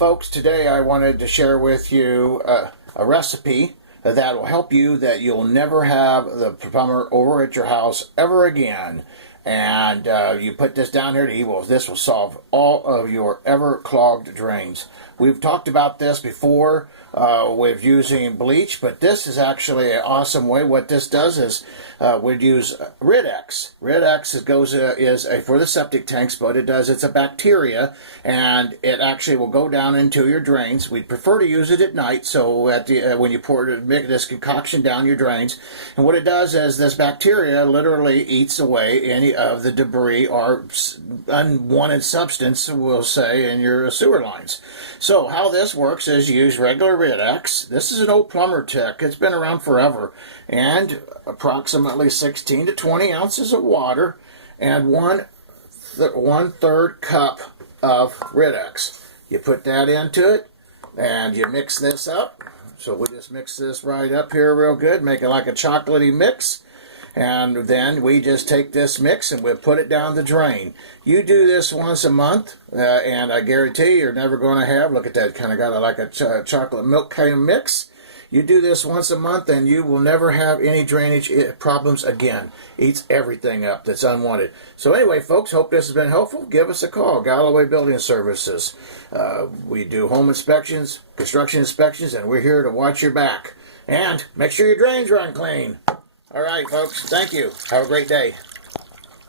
folks, today I wanted to share with you a recipe that will help you that you'll never have the plumber over at your house ever again. And you put this down here, this will solve all of your ever clogged drains. We've talked about this before with using bleach, but this is actually an awesome way. What this does is we'd use Rid-X. Rid-X is for the septic tanks, but it's a bacteria, and it actually will go down into your drains. We'd prefer to use it at night, so when you make this concoction down your drains, and what it does is this bacteria literally eats away any of the debris or unwanted substance, we'll say, in your sewer lines. So how this works is you use regular Rid-X. This is an old plumber tech. It's been around forever. And approximately 16 to 20 ounces of water and one-third cup of Rid-X. You put that into it and you mix this up. So we just mix this right up here real good, make it like a chocolatey mix. And then we just take this mix and we put it down the drain. You do this once a month, and I guarantee you're never going to have, look at that, kind of got like a chocolate milk kind of mix. You do this once a month and you will never have any drainage problems again. Eats everything up that's unwanted. So anyway, folks, hope this has been helpful. Give us a call, Galloway Building Services. We do home inspections, construction inspections, and we're here to watch your back. And make sure your drains run clean. All right, folks. Thank you. Have a great day.